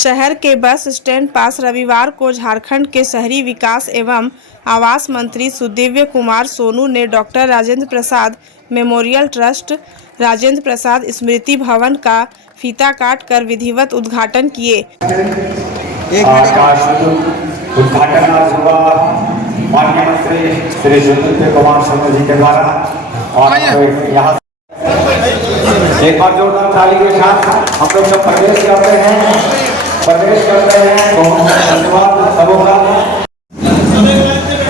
शहर के bus stand पास रविवार को झारखंड के शहरी विकास एवं आवास मंत्री सुदिव्य कुमार सोनू ने doctor Rajendra Prasad memorial trust Rajendra Prasad स्मृति भवन का फीता काट कर विधिवत उद्घाटन किए। उद्घाटन आज हुआ माननीय मंत्री श्री सुदिव्य कुमार सोनू जी के द्वारा और यहाँ एक बार जोरदार ताली के साथ हम लोग जब प्रवेश करते हैं तो धन्यवाद सबों का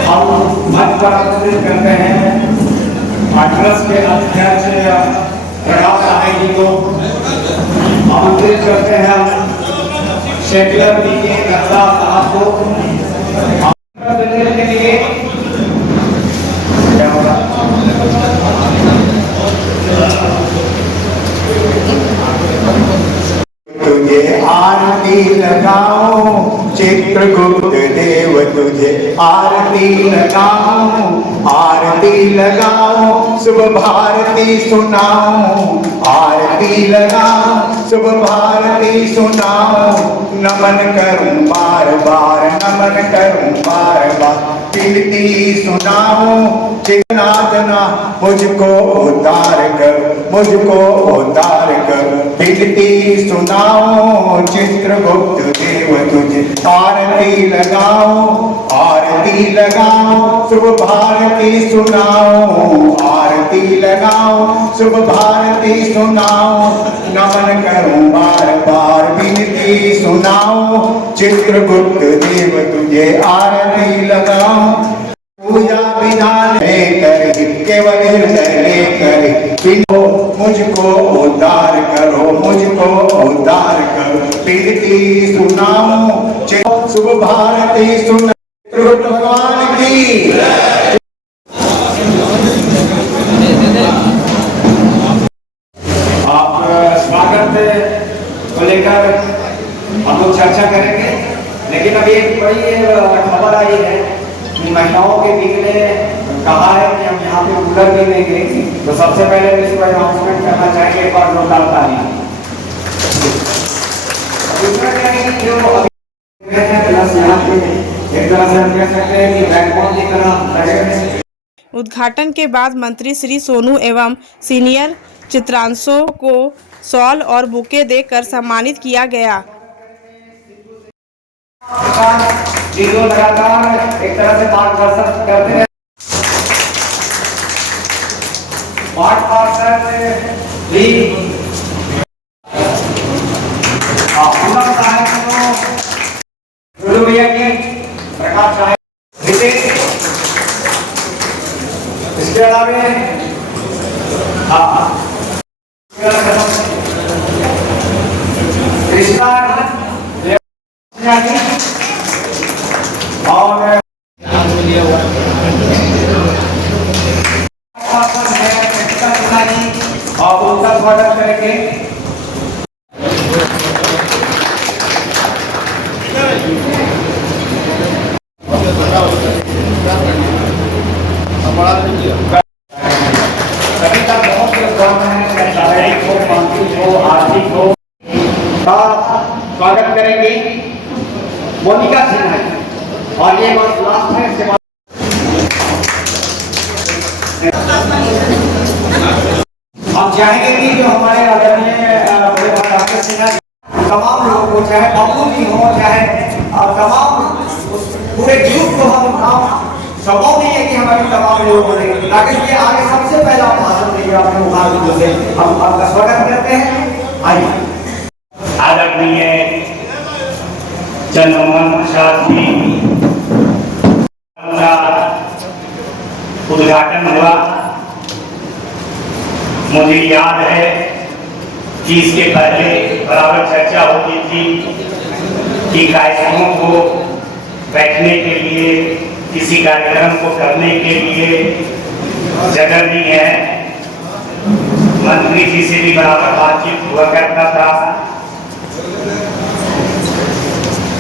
हम मंच पर आमंत्रित करते हैं ट्रस्ट के अध्यक्ष प्रकाश साहनी जी को आमंत्रित करते हैं सेकुलर के नड्डा साहब को देने के लिए क्या होगा तुझे आरती लगाओ चित्रगुप्त देव तुझे आरती लगाओ शुभ भारती सुनाओ आरती लगाओ शुभ भारती सुनाओ नमन करूं बार बार नमन करूं बार बार कीर्ति सुनाओ चिन्नादना मुझको उद्धार कर कीर्ति सुनाओ चित्रगुप्त देव तुझे आरती लगाओ शुभ भारती सुनाओ आरती लगाओ शुभ भारती सुनाओ नमन करूं बार बार विनती सुनाओ चित्रगुप्त देव तुझे आरती लगाओ पूजा विधान लेकर केवल हृदय लेकर मुझको उद्धार करो कीर्ति सुनाओ शुभ भारती सुना भगवान की आप स्वागत को लेकर हम लोग चर्चा करेंगे, लेकिन अभी एक बड़ी खबर आई है कि महिलाओं के बीच में कहा है कि हम यहाँ पे कूलर भी देंगे। तो सबसे पहले इसको अनाउंसमेंट करना चाहेंगे, एक बार जोरदार ताली। दूसरा क्या है कि जो एक तरह से हम कह सकते हैं कि बैकबोन की तरह। उद्घाटन के बाद मंत्री श्री सोनू एवं सीनियर चित्रांशों को शॉल और बुके देकर सम्मानित किया गया। लगातार एक तरह से मार्गदर्शन करते हैं। प्रकाश साहब इसके अलावा और उनका स्वागत करेंगे। सभी का बहुत योगदान है, शारीरिक हो, मानसिक हो, आर्थिक हो, का स्वागत करेंगे मोनिका सिन्हा जी। और ये बस लास्ट है। हम चाहेंगे कि जो हमारे आदरणीय डॉक्टर सिन्हा तमाम लोगों को, चाहे बाबू जी हो, चाहे तमाम पूरे ग्रुप को हम संभव नहीं है कि हमारे तमाम लोगों को देंगे, ताकि ये आगे सबसे पहला भाषण देंगे अपने मुखार से हम आपका स्वागत करते हैं। आइए। आदरणीय चंद्रमोहन प्रसाद जी का उद्घाटन हुआ। मुझे याद है कि इसके पहले बराबर चर्चा होती थी कि कार्यक्रमों को बैठने के लिए, किसी कार्यक्रम को करने के लिए जगह नहीं है। मंत्री जी से भी बराबर बातचीत हुआ करता था,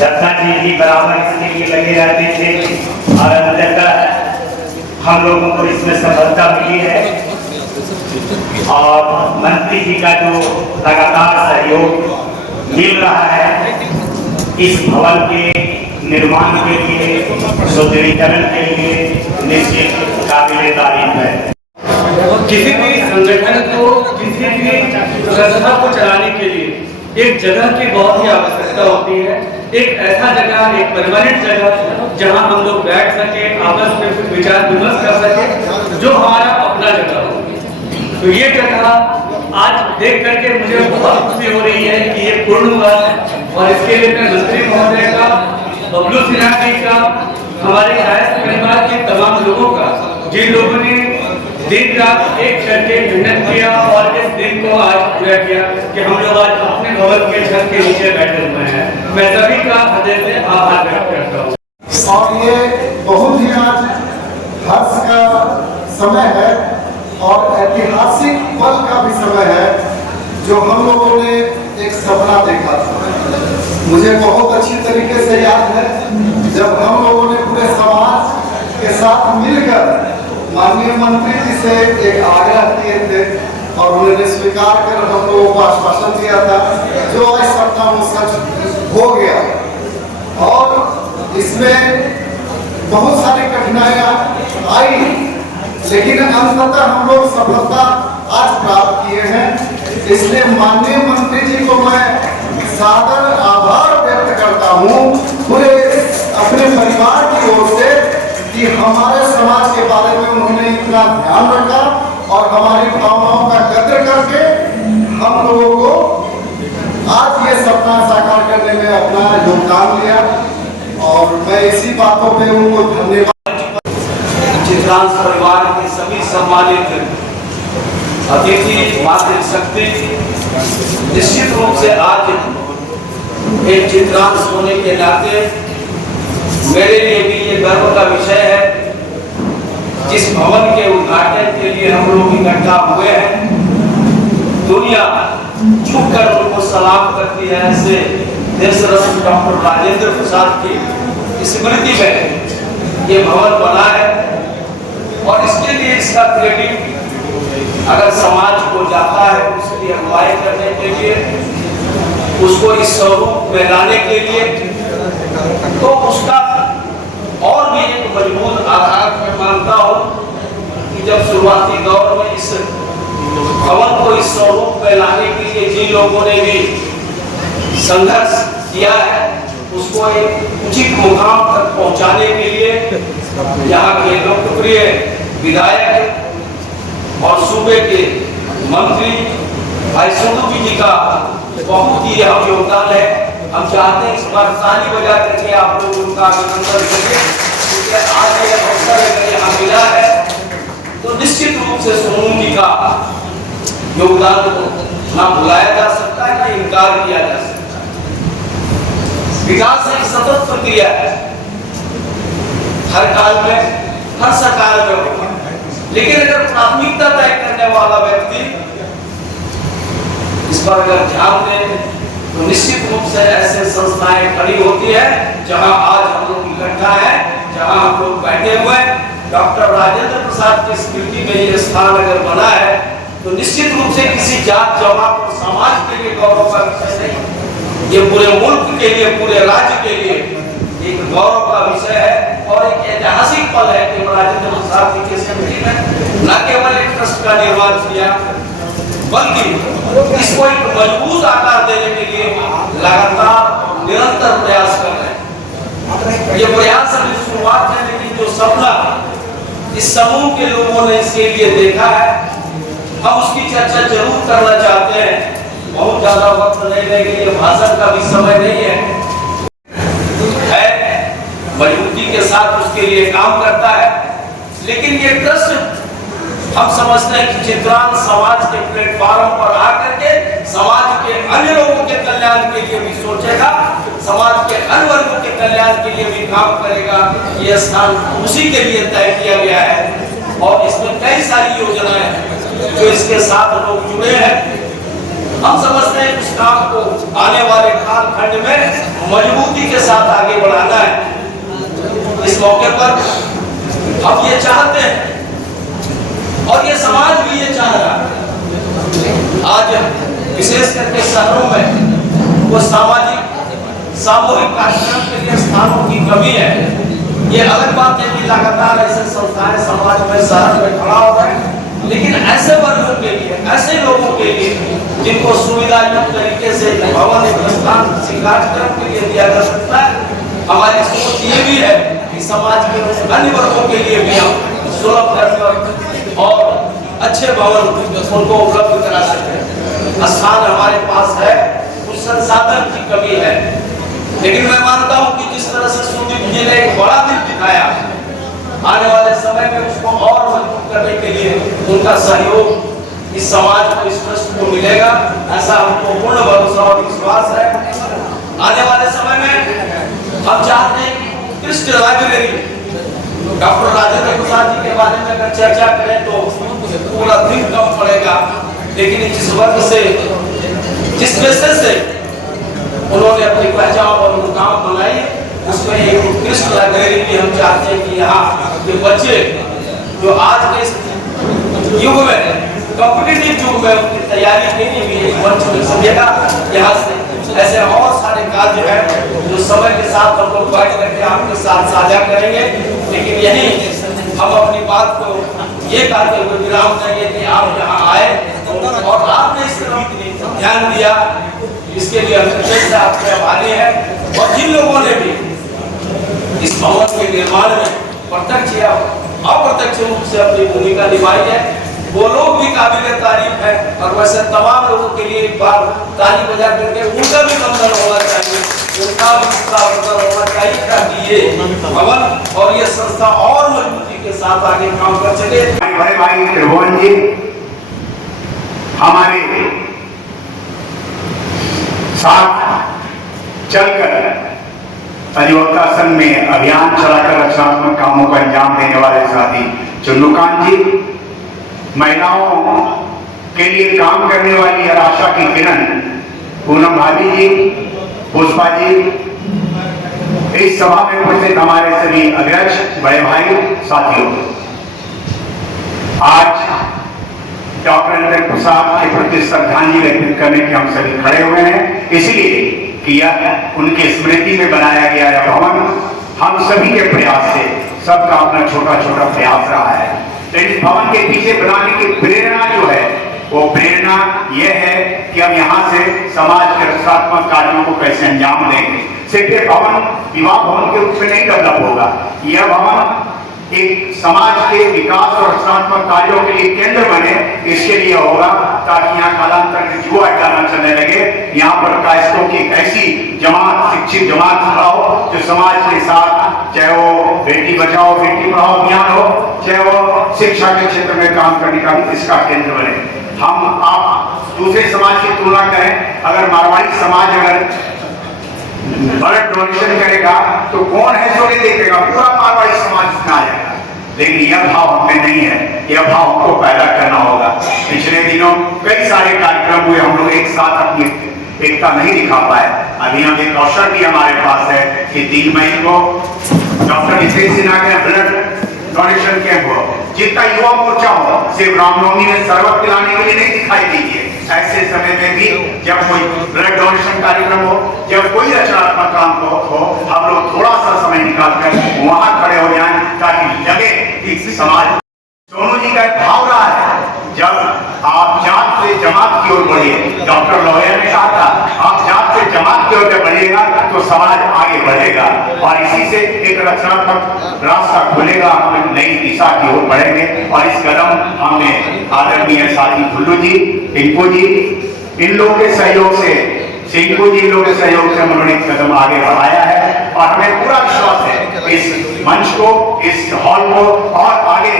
दत्ता जी भी बराबर इसके लिए लगे रहते थे और अंततः हम लोगों को इसमें सफलता मिली है। और मंत्री जी का जो लगातार सहयोग मिल रहा है इस भवन के निर्माण के लिए, सुदृढ़ीकरण के लिए निश्चित काबिल तारीफ है। किसी भी संगठन को, किसी भी संस्था को चलाने के लिए एक जगह की बहुत ही आवश्यकता होती है। एक ऐसा जगह, एक परमानेंट जगह जहां हम लोग बैठ सके, आपस में विचार विमर्श कर सके, जो हमारा अपना जगह हो। तो ये जगह आज देख करके मुझे बहुत खुशी हो रही है कि ये पूर्ण हुआ है। और इसके लिए मैं मंत्री महोदय का, बबलू सिन्हा जी का, हमारे कायस्थ परिवार के तमाम लोगों का, जिन लोगों ने दिन रात एक करके मेहनत किया और इस दिन को आज पूरा किया कि हम लोग आज अपने भवन के छत के नीचे बैठे हुए हैं। मैं सभी का हृदय से आभार व्यक्त करता हूँ। और ये बहुत ही आज हर्ष का समय है और ऐतिहासिक पल का भी समय है, जो हम लोगों ने एक सपना देखा था। मुझे बहुत अच्छी तरीके से याद है जब हम लोगों ने पूरे समाज के साथ मिलकर माननीय मंत्री जी से एक आग्रह किए थे और उन्होंने स्वीकार कर हम लोगों को आश्वासन दिया था, जो आज सपना वो सच हो गया। और इसमें बहुत सारी कठिनाइयां आई, लेकिन अंततः हम लोग सफलता आज प्राप्त किए हैं। इसलिए माननीय मंत्री जी को मैं सादर आभार व्यक्त करता हूँ पूरे अपने परिवार की ओर से कि हमारे समाज के बारे में उन्होंने इतना ध्यान रखा और हमारी भावनाओं का कद्र करके हम लोगों को आज ये सपना साकार करने में अपना योगदान दिया। और मैं इसी बातों पे उनको धन्यवाद। चित्रांश परिवार के सभी सम्मानित अतिथि, मातृशक्ति, निश्चित रूप से आज एक चित्रांश होने के नाते मेरे लिए भी ये गर्व का विषय है। जिस भवन के उद्घाटन के लिए हम लोग इकट्ठा हुए हैं, दुनिया झुककर उनको सलाम करती है। ऐसे देश रत्न डॉक्टर राजेंद्र प्रसाद की स्मृति में ये भवन बना है और इसके लिए इसका क्रेडिट अगर समाज को जाता है, उसकी अगुवाई करने के लिए, उसको इस स्वरूप में लाने के लिए, तो उसका और भी एक मजबूत आधार मैं मानता हूँ कि जब शुरुआती दौर में इस भवन को इस स्वरूप में लाने के लिए जिन लोगों ने भी संघर्ष किया है, उसको एक उचित मुकाम तक पहुंचाने के लिए यहाँ के लोकप्रिय विधायक और सूबे के मंत्री भाई सोनू जी का बहुत ही अहम योगदान है। हम चाहते हैं इस बार ताली बजा करके आप लोग उनका अभिनंदन करें, क्योंकि आज ये अवसर अगर यहाँ मिला है तो निश्चित रूप से सोनू जी का योगदान को ना भुलाया जा सकता है, ना इनकार किया जा सकता है। विकास एक सतत प्रक्रिया है, हर काल में, हर सरकार में होगा, लेकिन अगर प्राथमिकता तय करने वाला व्यक्ति इस पर अगर ध्यान दे तो निश्चित रूप से ऐसे संस्थाएं खड़ी होती है। जहां आज हम लोग इकट्ठा है, जहां हम लोग बैठे हुए, डॉक्टर राजेंद्र प्रसाद की स्मृति में ये स्थान अगर बना है तो निश्चित रूप से किसी जात जमात और समाज के लिए गौरव का विषय नहीं, ये पूरे मुल्क के लिए, पूरे राज्य के लिए एक गौरव का विषय है और एक ऐतिहासिक पल है कि राजेंद्र प्रसाद जी की स्मृति में न केवल एक ट्रस्ट का निर्माण किया, बल्कि इसको एक मजबूत आकार देने के लिए लगातार निरंतर प्रयास कर रहे हैं। ये प्रयास अभी शुरुआत है, लेकिन जो सपना इस समूह के लोगों ने इसके लिए देखा है, हम उसकी चर्चा जरूर करना चाहते हैं। बहुत ज्यादा वक्त नहीं लेंगे, ये भाषण का भी समय नहीं है। मजबूती के साथ उसके लिए काम करता है, लेकिन ये ट्रस्ट हम समझते हैं कि चित्रांश समाज के प्लेटफॉर्म पर आकर के समाज के अन्य लोगों के कल्याण के लिए भी सोचेगा, समाज के अन्य वर्गों के कल्याण के लिए भी काम करेगा। ये स्थान उसी के लिए तय किया गया है और इसमें कई सारी योजनाएं हैं जो इसके साथ लोग जुड़े हैं। हम समझते हैं इस काम को आने वाले कालखंड में मजबूती के साथ आगे बढ़ाना है। इस मौके पर हम ये चाहते हैं और ये समाज भी ये चाह रहा है। आज विशेष करके शहरों में वो सामाजिक सामूहिक कार्यक्रम के लिए स्थानों की कमी है। ये अलग बात है कि लगातार ऐसे संस्थाएं समाज में शहर में खड़ा हो रहे हैं, लेकिन ऐसे वर्गों के लिए, ऐसे लोगों के लिए जिनको सुविधायुक्त तरीके से भवन एक स्थान किसी कार्यक्रम के लिए दिया जा सकता है, हमारी सोच ये भी है कि समाज के अन्य वर्गों के लिए भी हम सुलभ दर पर और अच्छे भवन उनको उपलब्ध करा सकते। स्थान हमारे पास है, कुछ संसाधन की कमी है, लेकिन मैं मानता हूं कि जिस तरह से सुदीप जी ने एक बड़ा दिन दिखाया, आने वाले समय में उसको और मजबूत करने के लिए उनका सहयोग इस समाज को, इस ट्रस्ट को मिलेगा, ऐसा हमको पूर्ण भरोसा और विश्वास है। आने वाले समय में हम चाहते हैं कि उत्कृष्ट लाइब्रेरी, डॉक्टर राजेंद्र प्रसाद जी के बारे में अगर चर्चा करें तो पूरा दिन कम पड़ेगा, लेकिन जिस वर्ग से, जिस पेशे से उन्होंने अपनी पहचान और मुकाम बनाई, उसमें एक उत्कृष्ट लाइब्रेरी भी हम चाहते हैं कि यहाँ के बच्चे जो आज के युग में, कॉम्पिटिटिव युग में उनकी तैयारी के लिए भी एक मंच मिल सकेगा। यहाँ से ऐसे और सारे कार्य हैं जो समय के साथ हम लोग बैठ करके आपके साथ साझा करेंगे, लेकिन यही हम अपनी बात को ये कहते हुए विराम देंगे कि आप यहाँ आए और आपने इस तरफ ध्यान दिया, इसके लिए हम से आपके आभारी हैं। और जिन लोगों ने भी इस भवन के निर्माण में प्रत्यक्ष या अप्रत्यक्ष रूप से अपनी भूमिका निभाई है, वो लोग भी काबिल तारीफ है। और वैसे तमाम लोगों के लिए एक बार ताली बजा करके उनका भी वंदन होना चाहिए, उनका भी वंदन होना चाहिए, ताकि ये भवन और ये संस्था और मजबूती के साथ आगे काम कर सके। बड़े भाई त्रिभुवन जी हमारे साथ चलकर अधिवक्ता संघ में अभियान चलाकर रचनात्मक कामों को अंजाम देने वाले साथी चुन्नूकांत जी, महिलाओं के लिए काम करने वाली आशा की किरण पूनम भाभी जी, पुष्पा जी, इस सभा में उपस्थित हमारे सभी अध्यक्ष, बड़े भाई, साथियों, आज डॉक्टर राजेंद्र प्रसाद के प्रति श्रद्धांजलि अर्पित करने के हम सभी खड़े हुए हैं, इसलिए कि यह उनकी स्मृति में बनाया गया यह भवन हम सभी के प्रयास से, सबका अपना छोटा छोटा प्रयास रहा है। लेकिन इस भवन के पीछे बनाने की प्रेरणा जो है, वो प्रेरणा यह है कि हम यहाँ से समाज के रचनात्मक कार्यों को कैसे अंजाम देंगे। सिर्फ ये भवन विवाह भवन के रूप में नहीं डेवलप होगा, यह भवन एक समाज के विकास और रचनात्मक कार्यों के लिए केंद्र बने, इसके लिए होगा, ताकि यहाँ कालांतर में युवा अड्डा न चलने लगे। यहाँ पर कायस्थों की एक ऐसी जमात, शिक्षित जमात खड़ा हो जो समाज के साथ, चाहे वो बेटी बचाओ बेटी पढ़ाओ अभियान हो, चाहे वो शिक्षा के क्षेत्र में काम करने का भी इसका केंद्र बने। हम आप दूसरे समाज की तुलना करें, अगर मारवाड़ी समाज अगर ब्लड डोनेशन करेगा तो कौन है जो नहीं देखेगा, पूरा मारवाड़ी समाज इसमें आ जाएगा। लेकिन यह भाव हमें नहीं है, यह भाव हमको पैदा करना होगा। पिछले दिनों कई सारे कार्यक्रम हुए, हम लोग एक साथ अपनी एकता नहीं दिखा पाए। अभी हम एक अवसर भी हमारे पास है कि 3 मई को डॉक्टर नितेश सिन्हा के ब्लड डोनेशन कैंप हो, जितना युवा मोर्चा हो, सिर्फ रामनवमी में शरबत पिलाने के लिए नहीं दिखाई दीजिए। ऐसे समय में भी जब कोई ब्लड डोनेशन कार्यक्रम हो, जब कोई रचनात्मक काम हो, हम लोग थोड़ा सा समय निकालकर वहां खड़े हो जाएं, ताकि लगे कि समाज। सोनू जी का एक भाव रहा है, जब आप जात से जमात की ओर बढ़िए, डॉक्टर लोहिया ने कहा था, आप जात से जमात की ओर बढ़िएगा तो समाज आगे बढ़ेगा, और इसी से एक रचनात्मक रास्ता खुलेगा, हम नई दिशा की ओर बढ़ेंगे। और इस कदम हमने आदरणीय साथी भुल्लू जी, टिंकू जी, इन लोगों के सहयोग से, सिंकू जी लोगों के सहयोग से उन्होंने एक कदम आगे बढ़ाया है, और हमें पूरा विश्वास है इस मंच को, इस हॉल को और आगे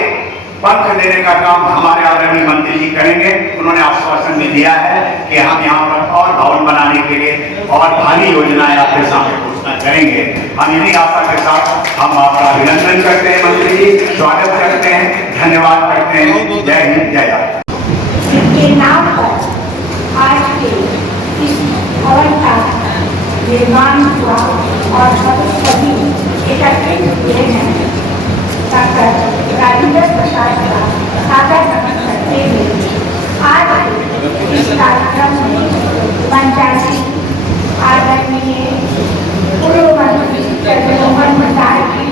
पंख देने का काम हमारे आदरणीय मंत्री जी करेंगे। उन्होंने आश्वासन भी दिया है कि हम यहाँ पर और भवन बनाने के लिए और भारी योजनाएं आपके सामने घोषणा करेंगे। हम इन्हीं आशा के साथ हम आपका अभिनंदन करते हैं मंत्री जी, स्वागत करते हैं, धन्यवाद करते हैं। जय हिंद, जय भारत। के नाम पर आज के इस भवन का निर्माण हुआ और सभी एकत्रित हुए हैं। डॉक्टर राजेंद्र प्रसाद का सादर नमन करते हुए आज इस कार्यक्रम में मंचासी आदरणीय मंत्री चंद्रमोहन प्रसाद जी,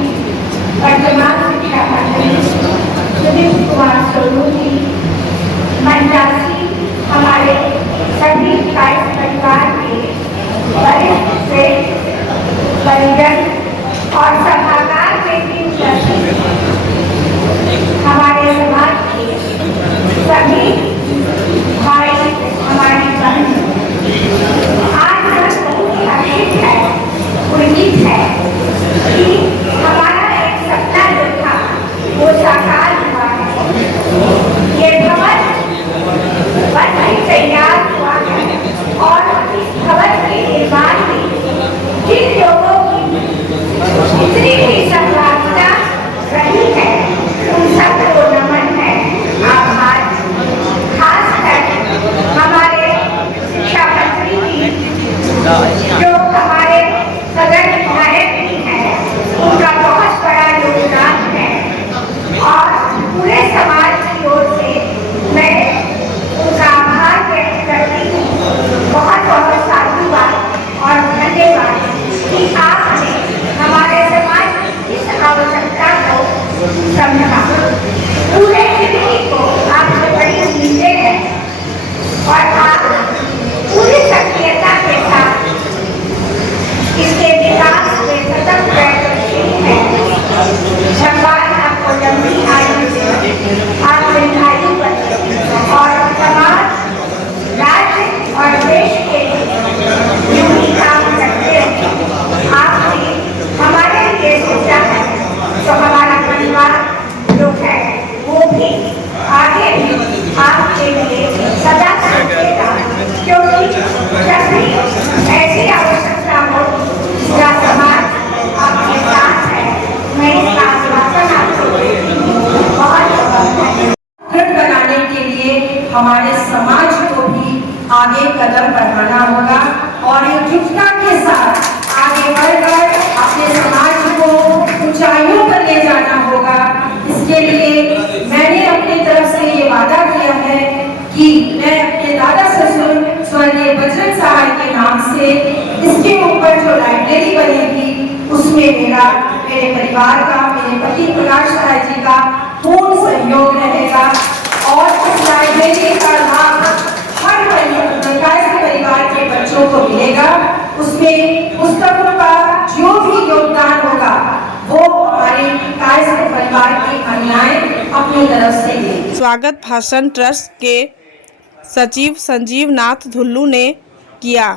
वर्तमान शिक्षा मंत्री सुदीप कुमार सोनू जी, मंचासी हमारे सभी कायस्थ परिवार के वरिष्ठ श्रेष्ठ परिजन और सभागार में भी उपस्थित हमारे समाज के सभी भाई, हमारी बहन, आज बहुत अभिष्ट है, उम्मीद है कि हमारा एक सपना जो था वो साकार हुआ है। ये भवन बन के तैयार हुआ है और इस भवन के निर्माण में जिन लोगों की इतनी भी सहभागिता रही है उन सबको नमन है, आभार। खासकर हमारे शिक्षा मंत्री जी जो हमारे सदन विधायक भी हैं, उनका बहुत बड़ा योगदान है और पूरे समाज की ओर से मैं उनका आभार व्यक्त करती हूँ। बहुत बहुत साधुवाद और धन्यवाद कि आपने हमारे समाज की इस आवश्यकता को समझा। पूरे पीढ़ी को आपसे बड़ी उम्मीदें हैं और आप पूरी सक्रियता के साथ इसके विकास में सतत प्रयत्नशील हैं। भगवान आपको लंबी आयु दे, आप दीर्घायु बने और समाज, राज्य और देश के यूं ही काम करते रहें। आपने हमारे लिए सोचा है तो हमारा परिवार जो है वो भी आगे भी आपके लिए सदा सोचेगा, क्योंकि जब भी ऐसी आवश्यकता हो या समाज आपके साथ है, मैं इसका आश्वासन आपको देती हूँ। बहुत धन्यवाद। दृढ़ बनाने के लिए हमारे समाज को भी आगे कदम बढ़ाना होगा और एकजुटता के साथ आगे बढ़कर अपने समाज को ऊंचाइयों पर ले जाना होगा। इसके लिए मैंने अपनी तरफ से ये वादा किया है कि मैं अपने दादा ससुर स्वर्गीय बजरंग सहाय के नाम से इसके ऊपर जो लाइब्रेरी बनेगी उसमें मेरे परिवार का, मेरे पति प्रकाश सहाय जी का पूर्ण सहयोग रहेगा और इस लाइब्रेरी का लाभ हर परिवार के बच्चों को मिलेगा। उसमें पुस्तकों का जो भी योगदान होगा वो हमारे कायस्थ परिवार की महिलाएं अपनी तरफ से देंगी। स्वागत भाषण ट्रस्ट के सचिव संजीव नाथ धुल्लू ने किया।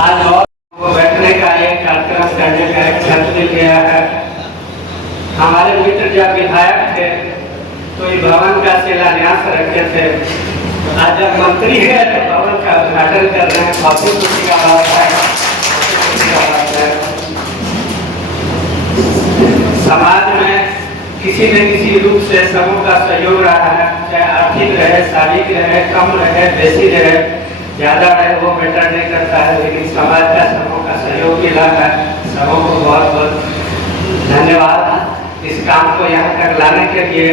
आज और वो बैठने का एक कार्यक्रम करने का एक छंद मिल गया है। हमारे मित्र जब विधायक थे तो ये भवन का शिलान्यास रखे थे। आज जब मंत्री है तो भवन का उद्घाटन कर रहे हैं। काफी खुशी का बात है। समाज में किसी न किसी रूप से समूह का सहयोग रहा है, चाहे आर्थिक रहे, शारीरिक रहे, कम रहे, बेसी रहे, ज्यादा रहे, वो मैटर नहीं करता है, लेकिन समाज का समूह का सहयोग मिला है। समूह को बहुत बहुत धन्यवाद इस काम को यहाँ तक लाने के लिए।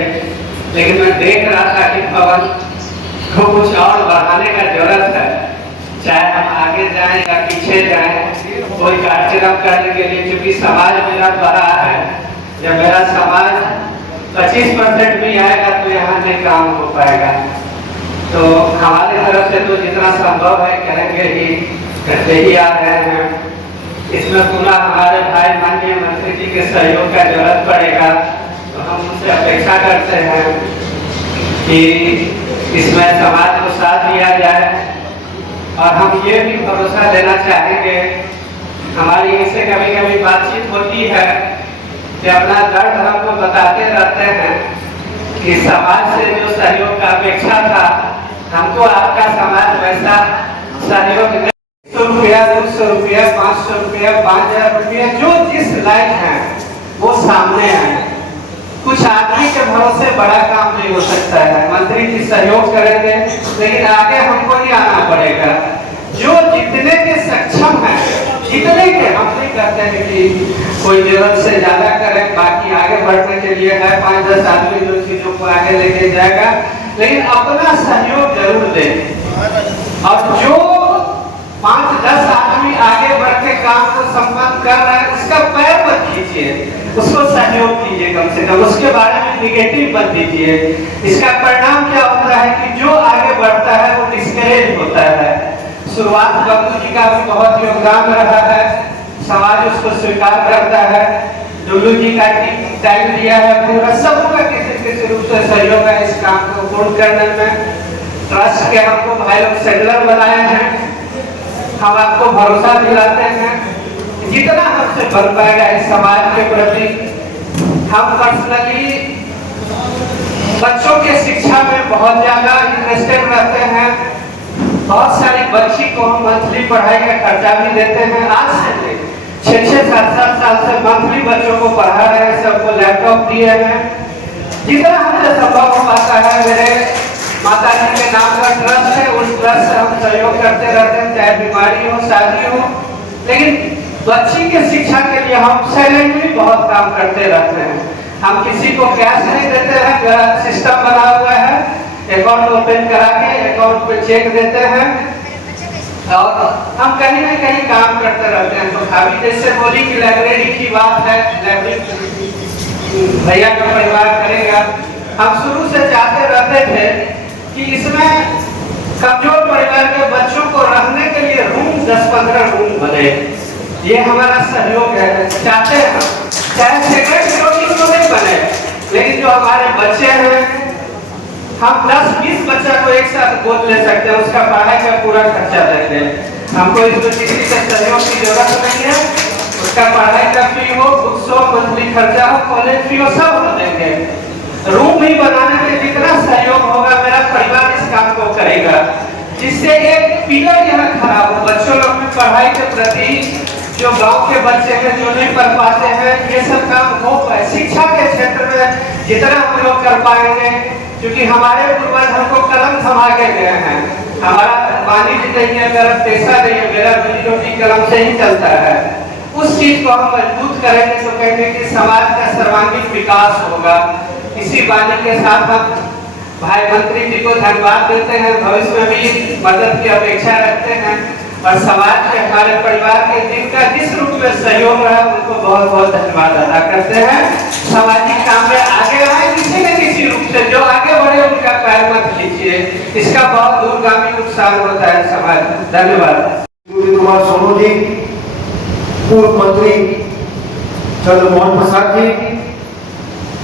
लेकिन मैं देख रहा था कि भवन को कुछ और बढ़ाने का जरूरत है, चाहे हम आगे जाएं या पीछे जाएं, कोई कार्यक्रम करने के लिए, क्योंकि समाज मेरा बड़ा है। जब मेरा समाज 25% भी आएगा तो यहाँ नहीं काम हो पाएगा। तो हमारी तरफ से तो जितना संभव है करेंगे ही, करते ही आ रहे हैं। इसमें पूरा हमारे भाई माननीय मंत्री जी के सहयोग का जरूरत पड़ेगा। तो हम उनसे अपेक्षा करते हैं कि इसमें समाज को साथ दिया जाए और हम ये भी भरोसा देना चाहेंगे। हमारी इससे कभी कभी बातचीत होती है कि अपना दर्द हमको बताते रहते हैं कि समाज से जो सहयोग का अपेक्षा था, हमको आपका समाज वैसा सहयोग नहीं। 100 रुपया, 200 रुपया, 500 रुपया, 5000 रुपया, जो जिस लायक है वो सामने है। कुछ आदमी के भरोसे बड़ा काम नहीं हो सकता है। मंत्री जी सहयोग करेंगे, लेकिन आगे हमको ही आना पड़ेगा। जो जितने के सक्षम है, जितने के, हम नहीं कहते हैं कि कोई जरूरत से ज्यादा करें, बाकी आगे बढ़ने के लिए है 5-10 आदमी जो चीजों को आगे लेके जाएगा। लेकिन अपना सहयोग जरूर दें। और जो 5-10 आदमी आगे बढ़ के काम को संपन्न कर रहे हैं, उसका पैर मत खींचिए, उसको सहयोग कीजिए, कम से कम उसके बारे में निगेटिव मत दीजिए। इसका परिणाम क्या होता है कि जो आगे बढ़ता है वो डिस्करेज होता है। शुरुआत बब्बू जी का भी बहुत योगदान रहा है, समाज उसको स्वीकार करता है। डुल्लू जी का टाइम दिया है, पूरा सबका किसी रूप से सहयोग है इस काम को पूर्ण करने में। ट्रस्ट के हमको भाई लोग सेटलर बनाए हैं, हम आपको भरोसा दिलाते हैं जितना हमसे बन पाएगा इस समाज के प्रति। हम पर्सनली बच्चों के शिक्षा में बहुत ज्यादा इंटरेस्टेड रहते हैं। बहुत सारी बच्ची को हम मंथली पढ़ाई का खर्चा भी देते हैं। आज से 6-7 साल से मंथली बच्चों को पढ़ा रहे हैं, सबको लैपटॉप दिए हैं। जितना हमसे संभव हो पाता है, मेरे माता जी के नाम का ट्रस्ट है, उस ट्रस्ट से हम सहयोग करते रहते हैं, चाहे बीमारी हो, शादी हो। लेकिन बच्ची के शिक्षा के लिए हम साइलेंटली बहुत काम करते रहते हैं। हम किसी को कैश नहीं देते हैं, सिस्टम बना हुआ है, अकाउंट ओपन करा के अकाउंट पे चेक देते हैं और हम कहीं ना कहीं काम करते रहते हैं। तो अभी जैसे बोली कि लाइब्रेरी की बात है, लाइब्रेरी भैया का परिवार करेगा। हम शुरू से चाहते रहते थे कि इसमें कमजोर परिवार के बच्चों को रहने के लिए रूम 10-15 रूम बने। ये हमारा सहयोग है, चाहते हैं चाहे सेक्रेट फ्लोर तो नहीं बने, लेकिन जो हमारे बच्चे हैं, हम 10-20 बच्चा को एक साथ गोद ले सकते हैं, उसका पढ़ाई का पूरा खर्चा देते हैं। हमको इसमें किसी के सहयोग की जरूरत नहीं है। उसका पढ़ाई का फी हो, बुक्स हो, मंथली खर्चा हो, कॉलेज फी हो, सब हम देंगे। रूम ही बनाने में जितना सहयोग होगा, मेरा परिवार इस काम को करेगा, जिससे एक पिलर यहाँ खड़ा हो। बच्चों लोग में पढ़ाई के प्रति जो गांव के बच्चे हैं जो नहीं पढ़ पाते हैं, ये सब काम हो पाए। शिक्षा के क्षेत्र में जितना हम लोग कर पाएंगे, क्योंकि हमारे पूर्वज हमको कलम थमा के गए हैं। हमारा वाणिज्य नहीं है, मेरा पैसा नहीं है, मेरा रोजी रोटी कलम से ही चलता है। उस चीज को हम मजबूत करेंगे तो कहेंगे कि समाज का सर्वांगीण विकास होगा। इसी वाणी के साथ हम भाई मंत्री जी को धन्यवाद देते हैं, भविष्य में भी मदद की अपेक्षा रखते हैं और समाज के हमारे परिवार के जिनका जिस रूप में सहयोग रहा उनको बहुत बहुत धन्यवाद अदा करते हैं। सामाजिक काम में आगे आए किसी न किसी रूप से, जो आगे बढ़े उनका पैर मत खींचिए, इसका बहुत दूरगामी नुकसान होता है समाज में। धन्यवाद। कुमार सोनू जी, पूर्व मंत्री चंद्रमोहन प्रसाद जी,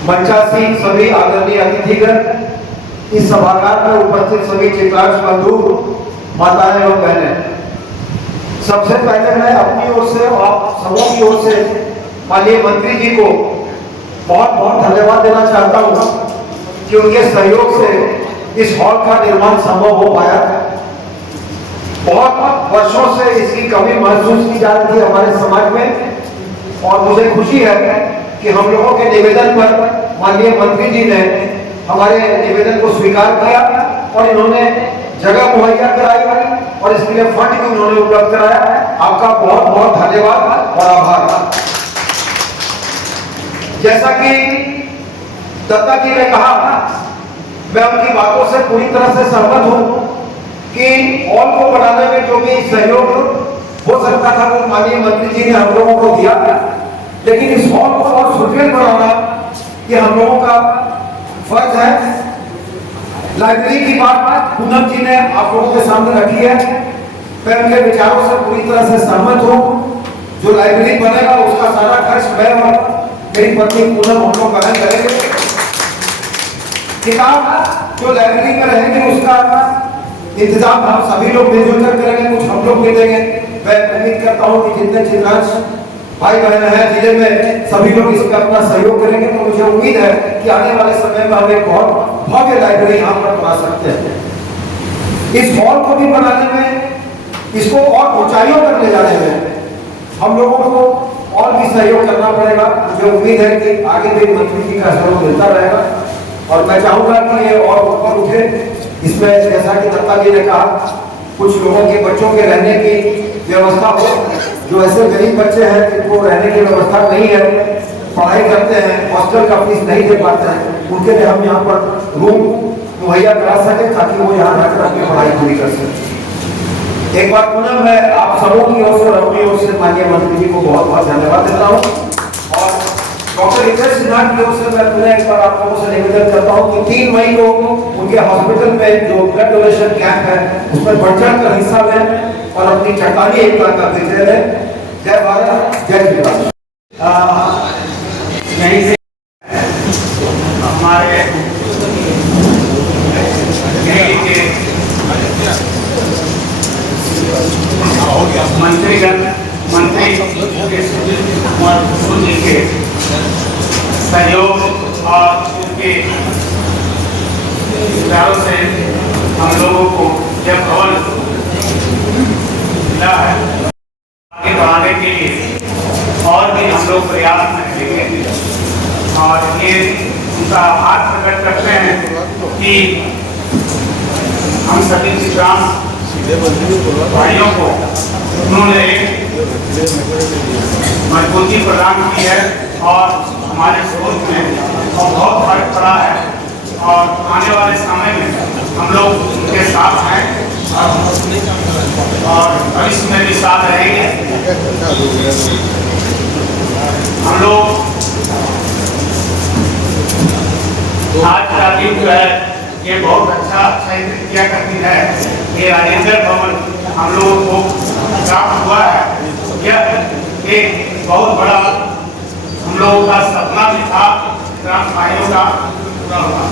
मंचासी सभी आदरणीय अतिथिगण, इस सभागार में उपस्थित सभी चित्रांश बंधु, माताएं और बहनें, सबसे पहले मैं अपनी ओर से और आप सबों की ओर से माननीय मंत्री जी को बहुत बहुत धन्यवाद देना चाहता हूं कि उनके सहयोग से इस हॉल का निर्माण संभव हो पाया। बहुत वर्षों से इसकी कमी महसूस की जा रही थी हमारे समाज में और मुझे खुशी है कि हम लोगों के निवेदन पर माननीय मंत्री जी ने हमारे निवेदन को स्वीकार किया और इन्होंने जगह मुहैया कराई और इसके लिए फंड भी उन्होंने उपलब्ध कराया। आपका बहुत बहुत धन्यवाद और आभार। जैसा कि दत्ता जी ने कहा, मैं उनकी बातों से पूरी तरह से सहमत हूं कि हॉल को बनाने में जो भी सहयोग हो सकता था वो माननीय मंत्री जी ने हम लोगों को दिया, लेकिन इस हॉल को और सुदृढ़ बनाना ये हम लोगों का फर्ज है। लाइब्रेरी की बात पूनम जी ने आप लोगों के सामने रखी है, मैं उनके विचारों से पूरी तरह से सहमत हूँ। जो लाइब्रेरी बनेगा उसका सारा खर्च मैं और मेरी पत्नी पूनम हम लोग वहन करेंगे। किताब जो लाइब्रेरी में रहेंगे उसका इंतजाम हम सभी लोग मिलजुल कर करेंगे, कुछ हम लोग भी देंगे। मैं उम्मीद करता हूँ कि जितने चित्रांश भाई बहन हैं जिले में सभी लोग इसका अपना सहयोग करेंगे, तो मुझे उम्मीद है कि आने वाले समय में हम एक बहुत भव्य लाइब्रेरी यहाँ पर बना सकते हैं। इस हॉल को भी बनाने में, इसको और ऊंचाइयों तक ले जाने में हम लोगों को और भी सहयोग करना पड़ेगा। मुझे उम्मीद है कि आगे भी मंत्री जी का सहयोग मिलता रहेगा और मैं चाहूंगा कि ये और ऊपर उठे। इसमें जैसा कि दत्ता जी ने कहा, कुछ लोगों के बच्चों के रहने की व्यवस्था हो, जो ऐसे गरीब बच्चे हैं जिनको रहने की व्यवस्था नहीं है, पढ़ाई करते हैं, हॉस्टल का फीस नहीं दे पाते हैं, उनके लिए हम यहाँ पर रूम मुहैया करा सके ताकि वो यहाँ रहकर अपनी पढ़ाई पूरी कर सके। एक बार पुनः मैं आप सबों की ओर से और अपनी ओर से माननीय मंत्री जी को बहुत बहुत धन्यवाद देता हूँ और डॉक्टर इंद्र सिन्हा की ओर से मैं पुनः एक बार आप लोगों से निवेदन करता हूँ कि 3 मई को उनके हॉस्पिटल में जो ब्लड डोनेशन कैंप है उसमें बढ़ चढ़कर हिस्सा लें और अपनी चट्टानी एकता का विजय लें। जय भारत, जय हिंद। यहीं से हमारे यहीं के मंत्री के जी के सहयोग और उनके विचारों से हम लोगों को यह भवन मिला है। आगे बढ़ाने के लिए और भी हम लोग प्रयास में रहेंगे और ये उनका आभार प्रकट करते हैं कि हम सभी चित्रांश भाइयों को उन्होंने मजबूती प्रदान की है और हमारे सोच में बहुत फर्क पड़ा है और आने वाले समय में हम लोग उनके साथ हैं और भविष्य में भी साथ रहेंगे। हम लोग आज का दिन जो है ये बहुत अच्छा किया करती है। ये राजेंद्र भवन हम लोगों को प्राप्त हुआ है। यह एक बहुत बड़ा हम लोगों का सपना भी था, ग्राम भाइयों का पूरा हुआ।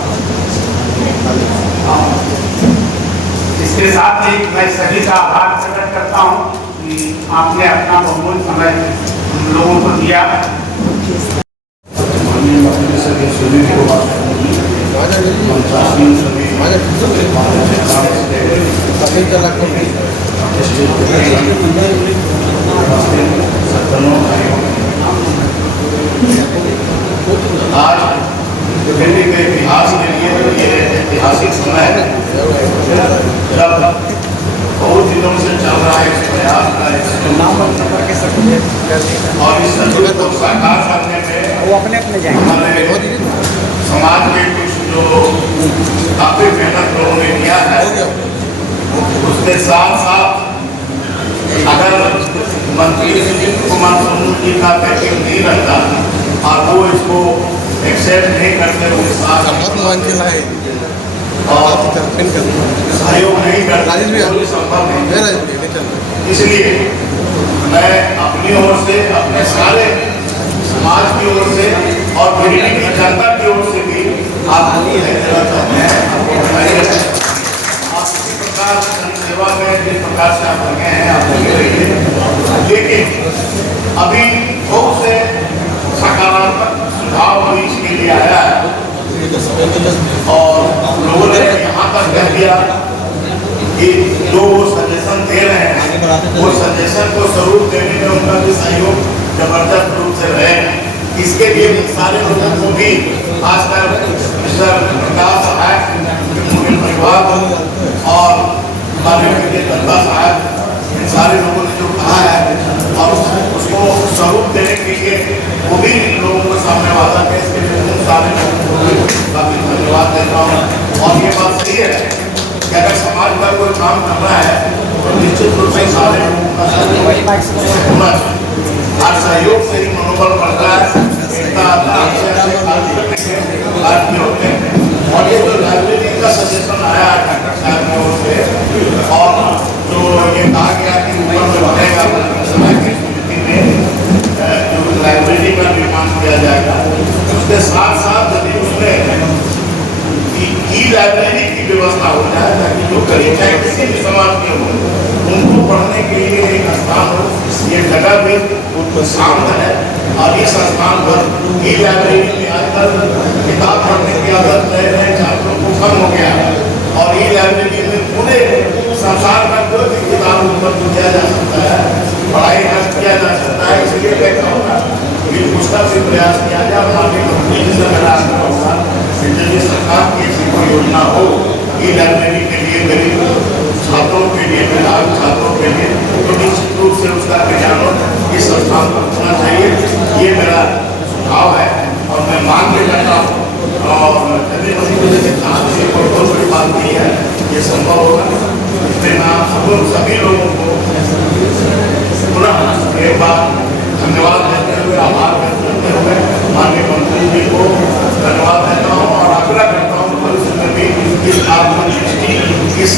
इसके साथ ही मैं सभी का आभार प्रकट करता हूँ कि आपने अपना बहुमूल्य समय हम लोगों को दिया। आज दिल्ली के इतिहास के लिए ये ऐतिहासिक समय है जब बहुत दिनों से चल रहा है इस प्रयास का और इस संकल्प को साकार करने में हमारे समाज में कुछ जो काफी मेहनत लोगों ने किया है उसके साथ साथ अगर मंत्री सुदीप कुमार सोनू जी का पैकेज नहीं रहता और वो इसको एक्सेप्ट नहीं करते उसके साथ और सहयोग नहीं करते तो संभव नहीं। इसलिए मैं अपनी ओर से अपने सारे समाज की ओर से और दिल्ली की जनता की ओर से भी आपको देना चाहते हैं। आप इसी प्रकार सेवा में जिस प्रकार से आप लगे हैं आप लगे रहिए, लेकिन अभी बहुत से सकारात्मक सुझाव बीच के लिए आया है और लोगों ने यहाँ तक कह दिया कि जो वो सजेशन दे रहे हैं वो सजेशन को स्वरूप देने में उनका भी सहयोग जबरदस्त रूप से रहेगा। इसके लिए सारे लोगों को भी खासकर मिस्टर प्रकाश साहब, उनके परिवार और जनता साहब, इन सारे लोगों ने जो कहा है और उसको स्वरूप देने के लिए वो भी लोगों को सामने वादा है। इसके लिए उन सारे लोगों को भी काफी धन्यवाद देता हूँ। और ये बात सही है कि अगर समाज का कोई काम करना है तो निश्चित रूप से सारे लोगों का सहयोग होना चाहिए। हर सहयोग से ही मनोबल बढ़ता है, एकता आता है होते हैं। और ये जो लाइब्रेरी का सजेशन आया है डॉक्टर साहब की ओर से और जो ये कहा गया कि ऊपर में बढ़ेगा समय की स्थिति में जो लाइब्रेरी का निर्माण किया जाएगा, उसके साथ साथ यदि उसमें ई लाइब्रेरी की व्यवस्था हो जाए ताकि जो गरीब चाहे किसी भी समाज के हो उनको पढ़ने के लिए एक स्थान हो। ये जगह भी शांत है और इस स्थान पर ई लाइब्रेरी में आजकल किताब पढ़ने की आदत नए छात्रों को कम हो गया है और ई लाइब्रेरी में पूरे संसार का कोई भी किताब उपलब्ध किया जा सकता है, पढ़ाई किया जा सकता है। इसलिए मैं कहूँगा कि उसका भी प्रयास किया जाए। हमारे कंपनी से मेरा आग्रह होगा यदि सरकार की ऐसी कोई योजना हो ई लाइब्रेरी के लिए गरीब छात्रों के लिए, मेधावी छात्रों के लिए, तो निश्चित रूप से उसका क्रियान्वयन इस संस्थान पर होना चाहिए। ये मेरा सुझाव है और मैं मांग भी करता हूँ और एक बार धन्यवाद देते हुए, आभार व्यक्त करते हुए माननीय मंत्री जी को धन्यवाद देता हूँ और आग्रह करता हूँ भविष्य में भी इस आत्मदृष्टि, इस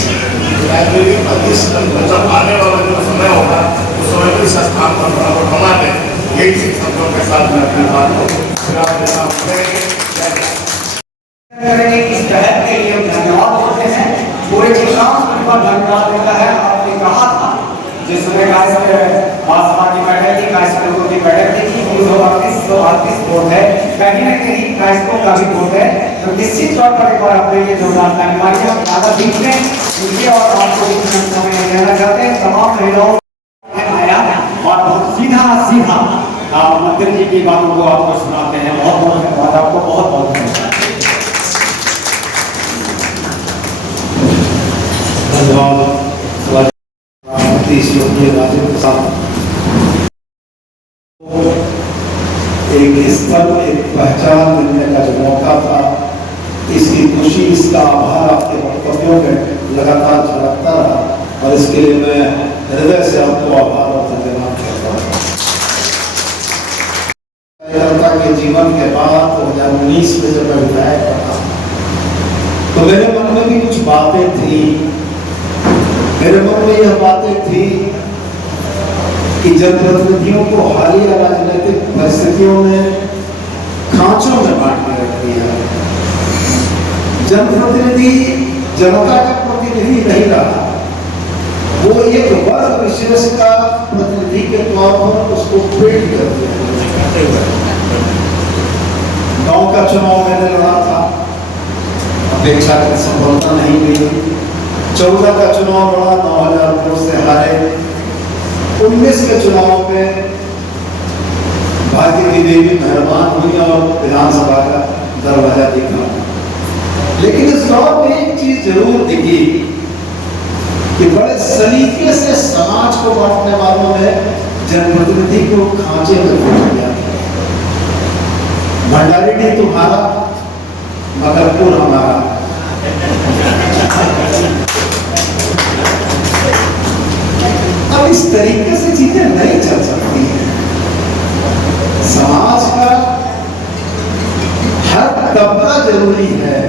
लाइब्रेरी पर इस मतलब आने वाला जो समय होगा उस समय भी संस्थान पर बराबर बना दें। यही शब्दों के साथ मैं अपनी बात को विराम देता हूँ। इस पहल के लिए हम धन्यवाद देते हैं। पूरे चित्रांश पर धन्यवाद देता है। आपने कहा था जिस समय भाजपा की बैठक थी, कायस्थों की बैठक थी, 238 वोट है, कहीं न कहीं कायस्थों का भी वोट है, तो निश्चित तौर पर एक बार अपने ये जोरदार तालियां हम ज्यादा दिख रहे हैं उनके और आपको समय देना चाहते हैं। तमाम महिलाओं आया और बहुत सीधा मंत्री जी की बातों को आपको सुनाते हैं। बहुत बहुत धन्यवाद आपको, बहुत बहुत धन्यवाद। राजेंद्र प्रसाद एक स्तर, एक पहचान मिलने का जो मौका था, इसकी खुशी, इसका आभार आपके वक्तव्यों में लगातार झलकता रहा और इसके लिए मैं हृदय से आपको आभार और धन्यवाद करता हूँ। जनता के जीवन के बाद 2019 में जब मैं विधायक बना तो मेरे मन में भी कुछ बातें थी। मेरे मन में यह बातें थी कि जनप्रतिनिधियों को हालिया राजनीतिक परिस्थितियों ने खांचों में बांट के रख दिया। जनप्रतिनिधि जनता का प्रतिनिधि नहीं रहा, वो एक वर्ग विशेष का प्रतिनिधि के तौर पर उसको पेट कर दिया। गांव का चुनाव मैंने लड़ा था, अपेक्षाकृत सफलता नहीं मिली। 14 का चुनाव लड़ा, 9000 वोट से हारे। 19 के चुनाव में भारतीय की देवी मेहरबान हुई और विधानसभा का दरवाजा दिखा। लेकिन इस दौर में एक चीज जरूर दिखी कि बड़े सलीके से समाज को बांटने वालों ने जनप्रतिनिधि को खांचे में बांट दिया। भंडारी तुम्हारा, मगरपुर हमारा। अब इस तरीके से चीजें नहीं चल सकती हैं। समाज का हर तबका जरूरी है।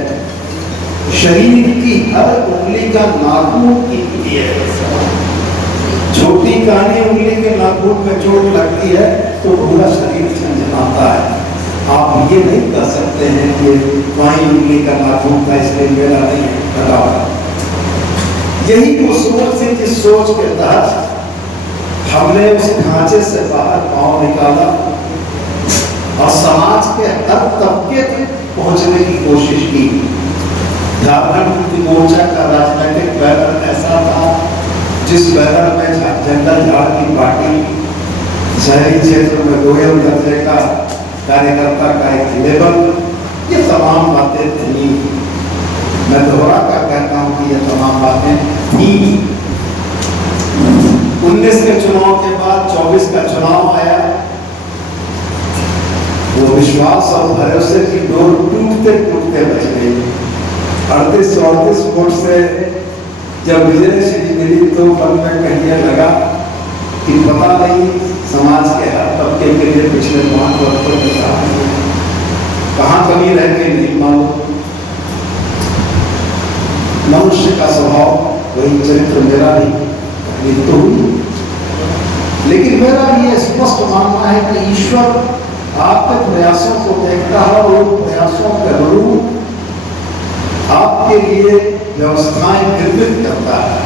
शरीर की हर उंगली का नाखून कीमती है। छोटी कानी उंगली के नाखून में चोट लगती है तो पूरा शरीर झंझनाता है। आप ये नहीं कह सकते हैं कि वही उंगली का नाखून था इसलिए मेरा नहीं हटाओ। यही वो सोच थी जिस सोच के तहत हमने उस ढांचे से बाहर पांव निकाला और समाज के हर तबके तक पहुंचने की कोशिश की। झारखंड मुक्ति मोर्चा का राजनीतिक बैनर ऐसा था जिस बैनर में जंगल झाड़ की पार्टी, शहरी क्षेत्र में गोयल दर्जे का कार्यकर्ता का एक लेबल, ये तमाम बातें थी। मैं दोहरा कर कहता हूँ कि ये तमाम बातें थी। 19 के चुनाव के बाद 24 का चुनाव आया। वो विश्वास और भरोसे की डोर टूटते टूटते बच गई। 38 वोट से जब विजय श्री मिली तो मन में कहीं लगा कि पता नहीं समाज के हर तबके के लिए पिछले 5 वर्षों के साथ कहाँ कमी रह गई नहीं मालूम। मनुष्य का स्वभाव वही चरित्र मेरा भी तो हुई। लेकिन मेरा ये स्पष्ट मानना है कि ईश्वर आपके प्रयासों को देखता है और उन प्रयासों के अनुरूप आपके लिए व्यवस्थाएं निर्मित करता है।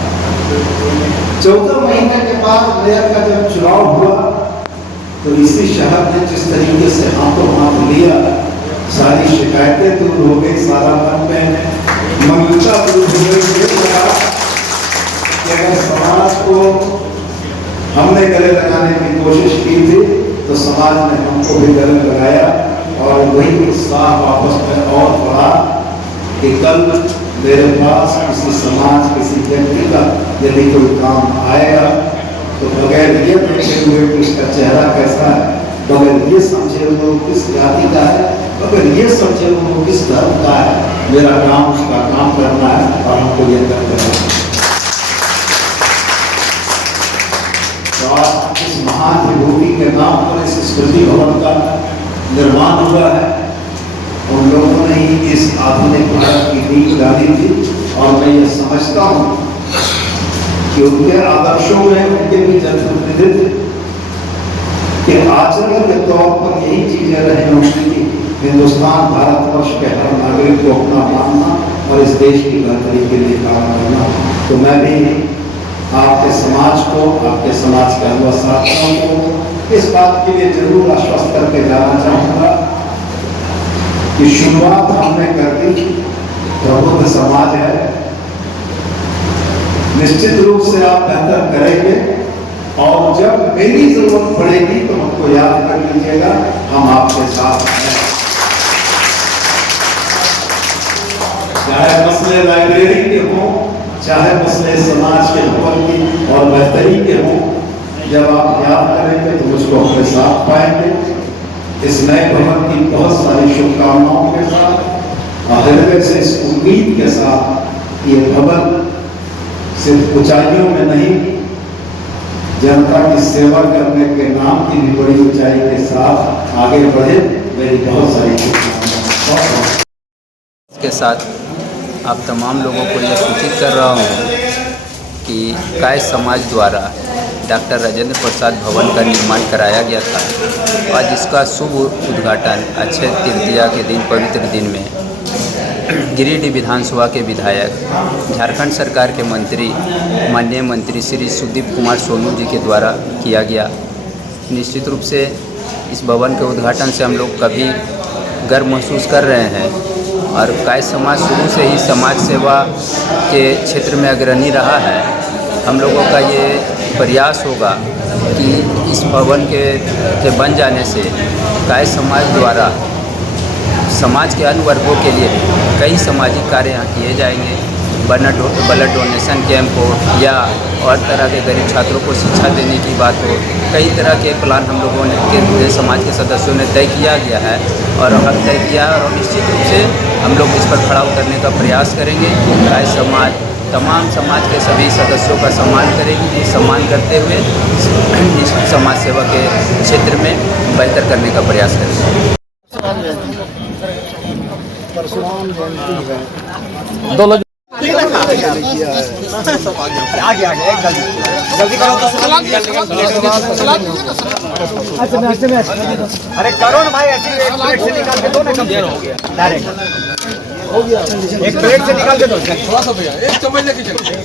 14 महीने के बाद मेयर का जब चुनाव हुआ तो इसी शहर ने जिस तरीके से हाथों हाथ लिया, सारी शिकायतें दूर हो गई, सारा मन में मंगलता दूर हो गई। कि अगर समाज को हमने गले लगाने की कोशिश की थी तो समाज ने हमको भी गले लगाया और वही उत्साह वापस में और बढ़ा कि कल मेरे पास किसी समाज, किसी व्यक्ति का यदि कोई काम आएगा तो बगैर ये देखे हुए कि उसका चेहरा कैसा है, बगैर ये समझे हुए वो किस जाति का है, बगैर ये समझे हुए वो किस धर्म का है, मेरा काम उसका काम करना है और हमको ये करना है। आज इस महान विभूति के नाम पर इस स्मृति भवन का निर्माण हुआ है। उन लोगों ने ही इस आधुनिक भारत की नींव डाली थी और मैं ये समझता हूँ कि उनके आदर्शों में उनके भी जनप्रतिनिधित्व के आचरण के तौर पर यही चीजें रही होंगी कि हिंदुस्तान भारतवर्ष के हर नागरिक को अपना मानना और इस देश की बेहतरी के लिए काम करना। तो मैं भी आपके समाज को, आपके समाज के युवा साथियों को इस बात के लिए जरूर आश्वस्त करके जाना चाहूँगा कि शुरुआत हमने कर दी, प्रबुद्ध समाज है, निश्चित रूप से आप बेहतर करेंगे और जब मेरी जरूरत पड़ेगी तो हमको याद कर लीजिएगा, हम आपके साथ हैं। चाहे मसले लाइब्रेरी के हों, चाहे मसले समाज के भवन की और बेहतरी के हों, जब आप याद करेंगे तो मुझको अपने साथ पाएंगे। इस नए भवन की बहुत सारी शुभकामनाओं के साथ और हृदय से इस उम्मीद के साथ ये भवन सिर्फ ऊंचाइयों में नहीं, जनता की सेवा करने के नाम की भी बड़ी ऊंचाई के साथ आगे बढ़े। मेरी बहुत सारी शुभकामनाएं। इसके साथ आप तमाम लोगों को यह सूचित कर रहा हूँ कि काय समाज द्वारा डॉक्टर राजेंद्र प्रसाद भवन का निर्माण कराया गया था। आज इसका शुभ उद्घाटन अक्षय तृतीया के दिन, पवित्र दिन में गिरिडीह विधानसभा के विधायक, झारखंड सरकार के मंत्री, माननीय मंत्री श्री सुदीप कुमार सोनू जी के द्वारा किया गया। निश्चित रूप से इस भवन के उद्घाटन से हम लोग कभी गर्व महसूस कर रहे हैं और काय समाज शुरू से ही समाज सेवा के क्षेत्र में अग्रणी रहा है। हम लोगों का ये प्रयास होगा कि इस भवन के बन जाने से काय समाज द्वारा समाज के अन्य वर्गों के लिए कई सामाजिक कार्य यहाँ किए जाएंगे। ब्लड डोनेशन कैंप हो या और तरह के गरीब छात्रों को शिक्षा देने की बात हो, कई तरह के प्लान हम लोगों ने के समाज के सदस्यों ने तय किया गया है और हम तय किया है और निश्चित रूप से हम लोग इस पर खड़ा उतरने का प्रयास करेंगे। काय समाज तमाम समाज के सभी सदस्यों का सम्मान करेगी, सम्मान करते हुए इस समाज सेवा के क्षेत्र में बेहतर करने का प्रयास करेंगे। आगे जल्दी करो तो अरे करो ना भाई, ऐसे एक प्लेट से निकाल के दो ना, कम हो गया डायरेक्ट हो गया, एक प्लेट से निकाल के दो थोड़ा सा भैया, एक चम्मच लेके चलिए।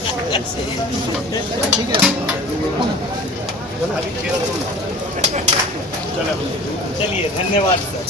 चलिए, धन्यवाद सर।